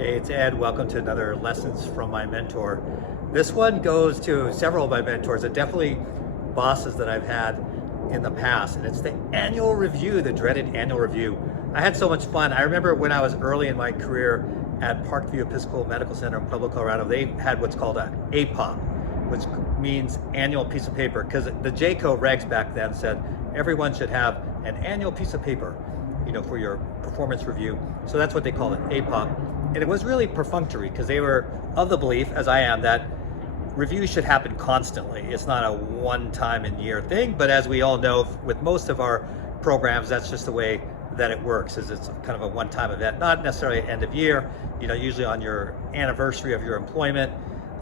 Hey, it's Ed. Welcome to another Lessons from My Mentor. This one goes to several of my mentors, and definitely bosses that I've had in the past, and it's the annual review, the dreaded annual review. I had so much fun. I remember when I was early in my career at Parkview Episcopal Medical Center in Pueblo, Colorado, they had what's called an APOP, which means annual piece of paper, because the JCO regs back then said everyone should have an annual piece of paper, for your performance review. So that's what they call it, APOP. And it was really perfunctory because they were of the belief, as I am, that reviews should happen constantly. It's not a one-time in year thing, but as we all know, with most of our programs, that's just the way that it works, is it's kind of a one-time event, not necessarily end of year, usually on your anniversary of your employment.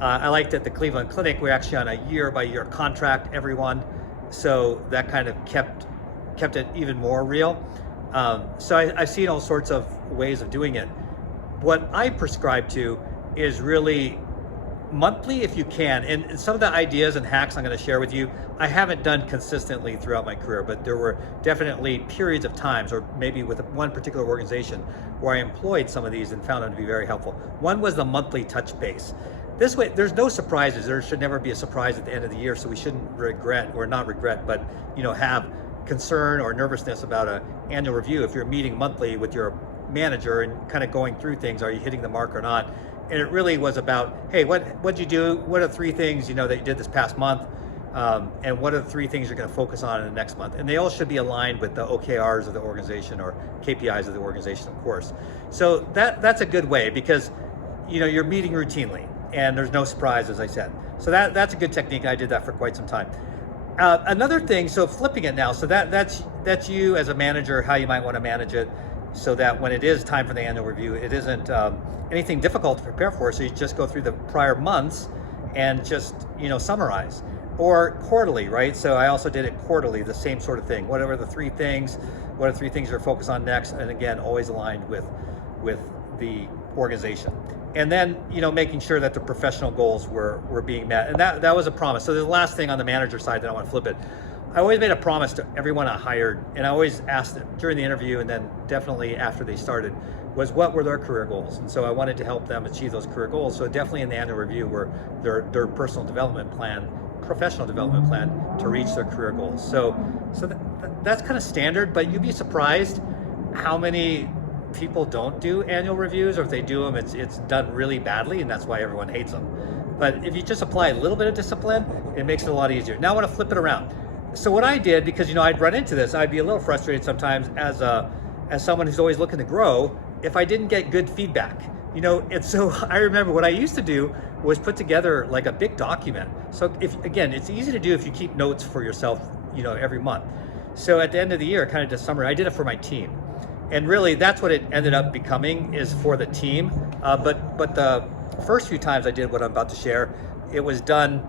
I liked at the Cleveland Clinic, we're actually on a year-by-year contract, everyone. So that kind of kept it even more real. So I've seen all sorts of ways of doing it. What I prescribe to is really monthly if you can. And some of the ideas and hacks I'm going to share with you, I haven't done consistently throughout my career, but there were definitely periods of times, or maybe with one particular organization, where I employed some of these and found them to be very helpful. One was the monthly touch base. This way, there's no surprises. There should never be a surprise at the end of the year, so we shouldn't regret, or not regret, but have concern or nervousness about an annual review. If you're meeting monthly with your manager and kind of going through things, are you hitting the mark or not? And it really was about, hey, what'd you do? What are the three things that you did this past month? And what are the three things you're going to focus on in the next month? And they all should be aligned with the OKRs of the organization, or KPIs of the organization, of course. So that's a good way, because you're meeting routinely and there's no surprise, as I said. So that's a good technique. I did that for quite some time. Another thing, so flipping it now, so that's you as a manager, how you might want to manage it, so that when it is time for the annual review, it isn't anything difficult to prepare for. So you just go through the prior months and just summarize. Or quarterly, right? So I also did it quarterly, the same sort of thing. What are the three things? What are the three things you're focused on next? And again, always aligned with the organization. And then making sure that the professional goals were being met. And that was a promise. So the last thing on the manager side that I want to flip it, I always made a promise to everyone I hired, and I always asked them during the interview and then definitely after they started, was what were their career goals? And so I wanted to help them achieve those career goals. So definitely in the annual review were their personal development plan, professional development plan to reach their career goals. So that's kind of standard, but you'd be surprised how many people don't do annual reviews, or if they do them, it's done really badly, and that's why everyone hates them. But if you just apply a little bit of discipline, it makes it a lot easier. Now I want to flip it around. So what I did, because I'd run into this, I'd be a little frustrated sometimes as someone who's always looking to grow, if I didn't get good feedback. And so I remember what I used to do was put together like a big document. So it's easy to do if you keep notes for yourself, every month. So at the end of the year, kind of just summary, I did it for my team. And really that's what it ended up becoming, is for the team. But the first few times I did what I'm about to share, it was done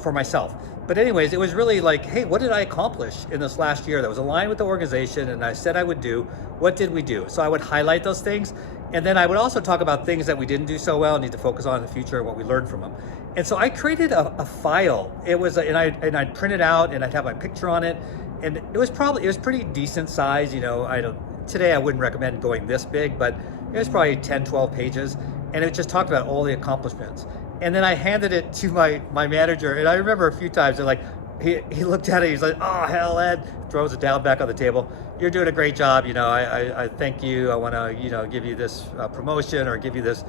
for myself. But anyways, it was really like, hey, what did I accomplish in this last year that was aligned with the organization and I said I would do? What did we do? So I would highlight those things. And then I would also talk about things that we didn't do so well, need to focus on in the future, and what we learned from them. And so I created a file. It was, and I'd print it out, and I'd have my picture on it. And it was pretty decent size. Today I wouldn't recommend going this big, but it was probably 10, 12 pages. And it just talked about all the accomplishments. And then I handed it to my manager, and I remember a few times, he looked at it, he's like, oh, hell, Ed, throws it down back on the table. You're doing a great job, I thank you, I want to, give you this promotion, or give you this,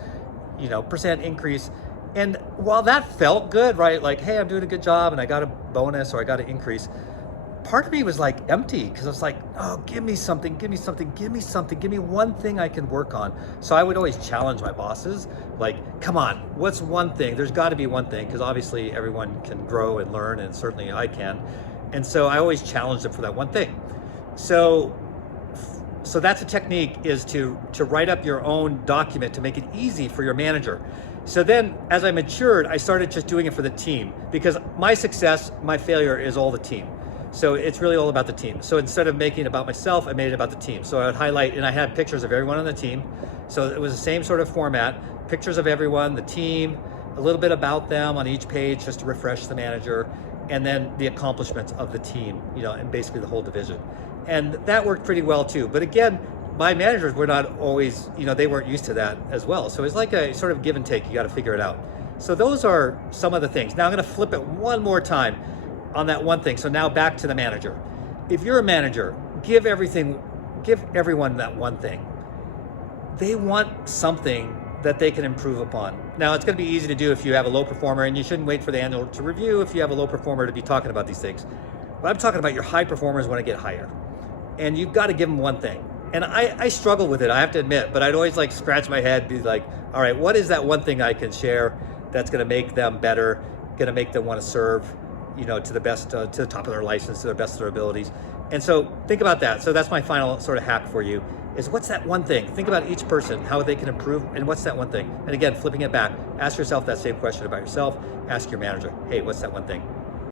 percent increase. And while that felt good, right, like, hey, I'm doing a good job, and I got a bonus, or I got an increase, part of me was like empty, because I was like, oh, give me something, give me one thing I can work on. So I would always challenge my bosses, like, come on, what's one thing? There's got to be one thing, because obviously everyone can grow and learn, and certainly I can. And so I always challenge them for that one thing. So that's a technique, is to write up your own document to make it easy for your manager. So then as I matured, I started just doing it for the team, because my success, my failure is all the team. So it's really all about the team. So instead of making it about myself, I made it about the team. So I would highlight, and I had pictures of everyone on the team. So it was the same sort of format, pictures of everyone, the team, a little bit about them on each page, just to refresh the manager, and then the accomplishments of the team, and basically the whole division. And that worked pretty well too. But again, my managers were not always, they weren't used to that as well. So it's like a sort of give and take. You got to figure it out. So those are some of the things. Now I'm going to flip it one more time on that one thing. So now back to the manager. If you're a manager, give everyone that one thing. They want something that they can improve upon. Now it's going to be easy to do if you have a low performer, and you shouldn't wait for the annual to review if you have a low performer to be talking about these things. But I'm talking about your high performers want to get higher. And you've got to give them one thing. And I struggle with it, I have to admit, but I'd always like scratch my head, be like, all right, what is that one thing I can share that's going to make them better, going to make them want to serve, to the best, to the top of their license, to the best of their abilities. And so think about that. So that's my final sort of hack for you, is what's that one thing? Think about each person, how they can improve, and what's that one thing? And again, flipping it back, ask yourself that same question about yourself, ask your manager, hey, what's that one thing?